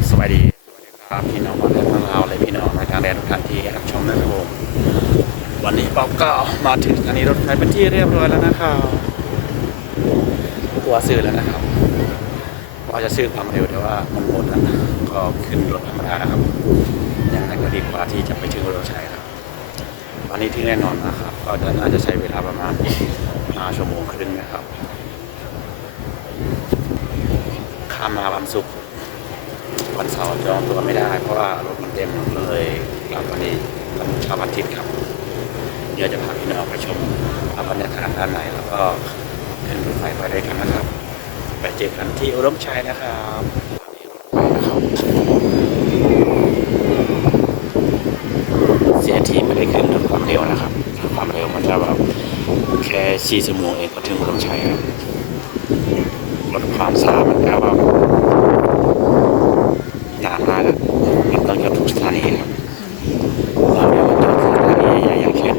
บสวัสดีครับพี่น้องมาจากทางลาเลยพี่น้องมาทางแดนทุกท่านที่รับชมนะครับผมวันนี้ป๊อปก็มาถึงสถานีรถไฟเป็นที่เรียบร้อยแล้วนะครับตัวซื้อแล้วนะครับว่าจะซื้อความเร็วแต่ว่ามันหมดแล้วก็ขึ้นรถธรรมดานะครับยังไงก็ดีกว่าที่จะไปถึงรถใชัยครับวันนี้ที่แน่นอนนะครับ ก็จะน่าจะใช้เวลาประมาณ5ชั่วโมงครึ่งนะครับข้ามมาวันศุกร์ วันเสาร์จองตัวไม่ได้ เพราะว่ารถมันเต็มเลยกลับวันนี้วันเช้าวันอาทิตย์ครับเดี๋ยวจะพาพี่น้องไปชมบรรยากาศด้านในแล้วก็ขึ้นรถไฟไปด้วยกันนะครับ ไปเจอกันที่อุดมชัยนะครับเสียทีไม่ได้ขึ้นด้วยความเร็วนะครับความเร็วมันจะแบบแค่4ชั่วโมงเองก็ถึงอุดมชัยครับลดความช้ามันแปลว่า นานมากอะมันต้องจอดทุกสถานีครับเราเรียกว่าจอดสถานีใหญ่ๆอย่างเช่น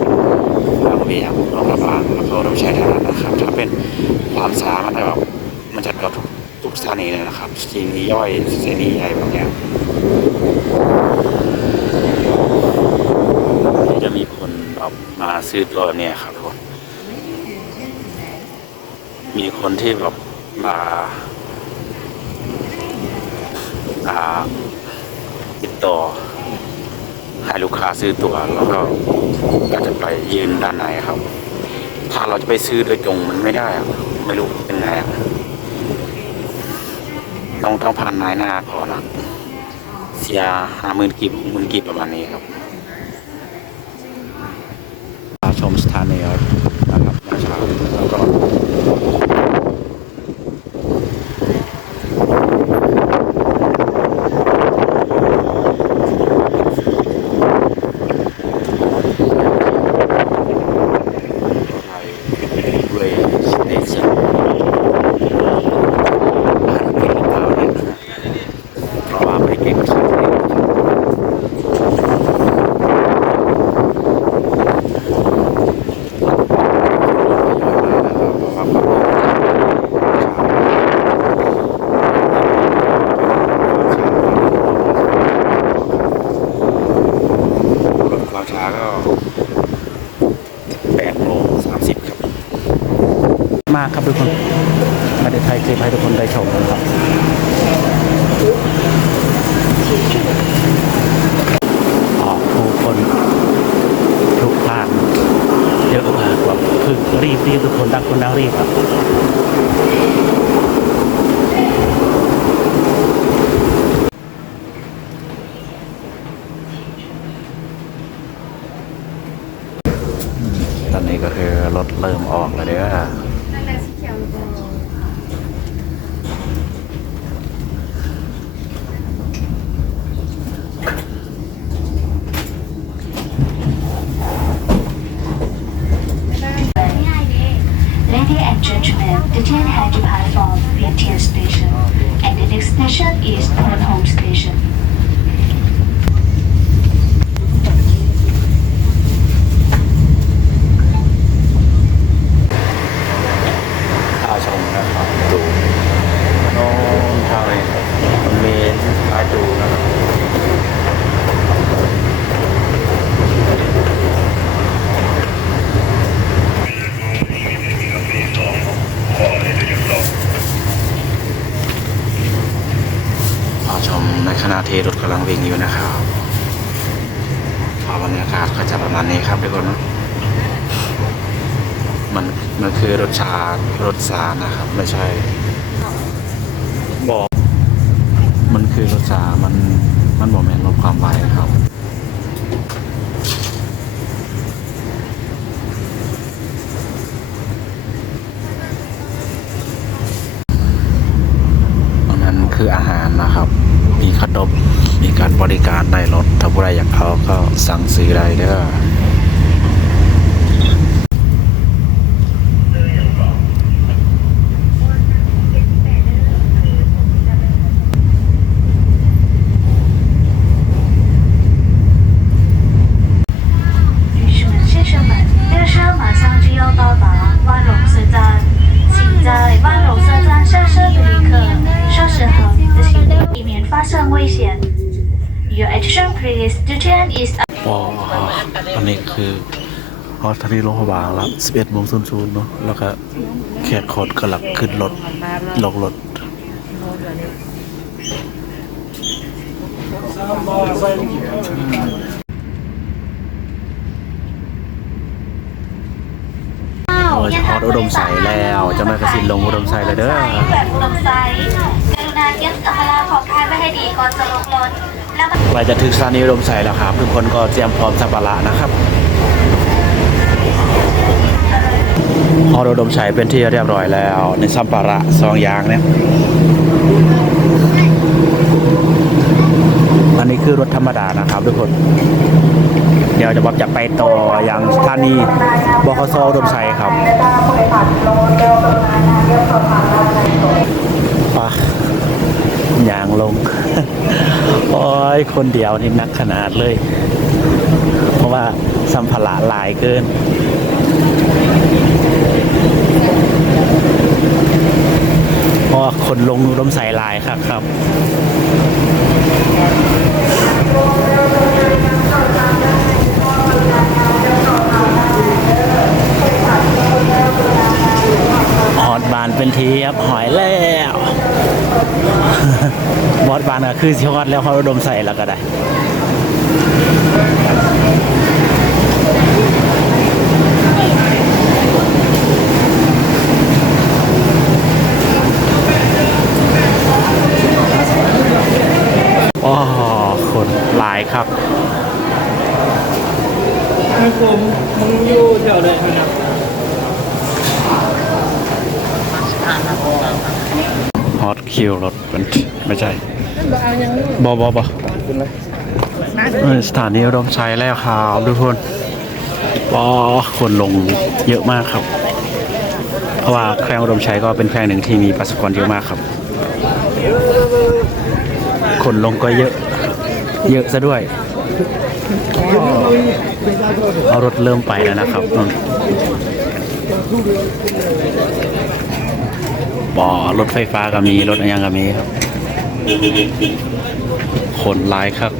บางเวียงโรงพยาบาลแล้วก็ต้องใช้ทางนั้นนะครับ ถ้าเป็นความช้ามันจะแบบมันจะจอดทุกทุกสถานีเลยนะครับสถานีย่อยสถานีใหญ่บางอย่างจะมีคนแบบมาซื้อตัวแบบเนี่ยครับทุกคนมีคนที่แบบมา อ่าติดต่อ ให้ลูกค้าซื้อตัวแล้วก็ก็จะไปยืนด้านในครับ ถ้าเราจะไปซื้อโดยตรงมันไม่ได้ไม่รู้เป็นไงต้องต้องผ่านนายหน้าก่อนนะเสียห้าหมื่นกีบหมื่นกีบประมาณนี้ครับชมสถานีครับนะครับนะครับแล้วก็ Highway Station เพราะว่าไม่ได้เก่งภาษาอังกฤษรถความช้าก็ แปดโมงสามสิบครับ มากครับทุกคนประเทศไทยคลิปให้ทุกคนได้ชมนะครับออกผู้คนทุกผ่านเยอะมากแบบคือรีบรีบทุกคนดังคนดังรีบครับตอนนี้ก็คือรถเริ่มออก station is กำลังวิ่งอยู่นะครับพอบรรยากาศก็จะประมาณนี้ครับทุกคนมันมันคือรถชารถสานะครับ ไม่ใช่บอกมันคือรถชา มันมันบอกแมนลดความไวครับ อันนั้นคืออาหารนะครับ มีขนมมีกา ริการในรถถ้าผู้ใดอยากเอาก็สั่งซื้อได้เด้อ please. The train is อ๋ออันนี้คือฮอสถานีโรงพยาบาลละ11โมงศูนย์ศูนย์เนาะแล้วก็แขกคนกำลังขึ้นรถลงรถเราจะฮอดอุดมใสแล้วเจะมากระสินลงอุดมใสเลยเด้อแบบอุดมไซส์กรุณาเก็บสัมภาระของท้ายไว้ให้ดีก่อนจะลงรถ แล้วก็ใกล้จะถึงสถานีอุดมใสแล้วครับ ทุกคนก็เตรียมพร้อมสัมภาระนะครับฮอดอุดมใสเป็นที่เรียบร้อยแล้ว ในสัมภาระสองยางเนี่ยอันนี้คือรถธรรมดานะครับทุกคน เดี๋ยวจะบอกจะไปต่อยังสถานีบขสอดมไซครับปะ ยางลง โอ้ย คนเดียวนี่นักขนาดเลย เพราะว่าสัมภาระหลายเกินเพราะคนลงอุดมใส่ลายครับครับหอดบานเป็นทีครับหอยแล้ว บอสบานก็คือสิฮอดแล้วเขาระดมใส่แล้วก็ได้ อ๋อคนหลายครับ ผมมึงอยู่แถวไหนครับ ฮ อตคิวรถมันไม่ใช่บอบอบอเออสถานีอุดมชัยแล้วครับทุกคนปอคนลงเยอะมากครับ เพราะว่าแควงอุดมชัยก็เป็นแควงหนึ่งที่มีประชากรเยอะมากครับ คนลงก็เยอะ เยอะซะด้วยเอารถเริ่มไปแล้วนะครับ บอรถไฟฟ้าก็มี รถอะไรยังก็มีครับ คนหลายครับ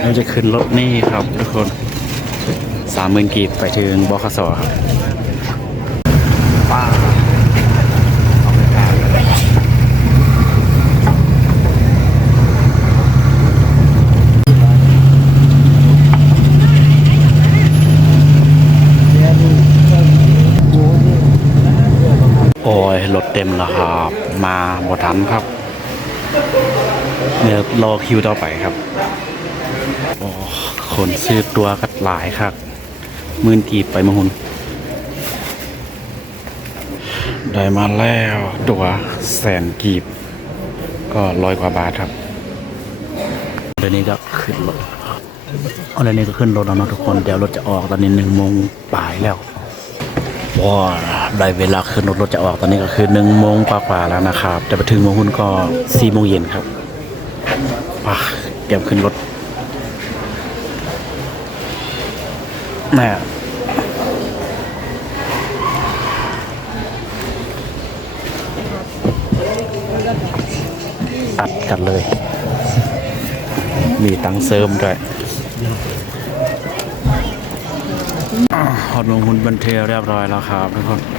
เราจะขึ้นรถนี่ครับ ทุกคนสามหมื่นกีบไปถึงบคสครับโอ้ย รถ เต็มแล้วครับ มาบทันครับเนี่ยรอคิวต่อไปครับโอ้คนซื้อตัวกัดหลายครับมื่นกีบไปมาหุนได้มาแล้วตัวแสนกีบ ก็ร้อยกว่าบาทครับเดี๋ยวนี้ก็ขึ้นรถเอาเดี๋ยวนี้ก็ขึ้นรถแล้วนะทุกคน เดี๋ยวรถจะออกตอนนี้หนึ่งโมงปลายแล้วว้า ได้เวลาขึ้นรถรถจะออกตอนนี้ก็คือหนึ่งโมงกว่าๆแล้วนะครับแต่ไปถึงโมงหุ่นก็สี่โมงเย็นครับป่ะเตรียมขึ้นรถแม่ตัดกันเลย มีตังเสริมด้วยหอดลงหุ่นบันเทเรียบร้อยแล้วครับทุกคน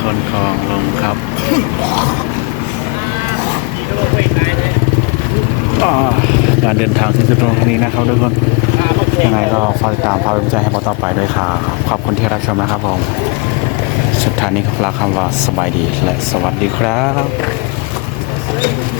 คนคลองลงครับอ่าการเดินทางที่สุดตรงนี้นะครับทุกคนยังไงก็ฝากติดตามฝากเป็นกำลังใจให้บอต่อไปด้วยค่ะขอบคุณที่รับชมนะครับผมสุดท้ายนี้ขอลาคำว่าสบายดีและสวัสดีครับ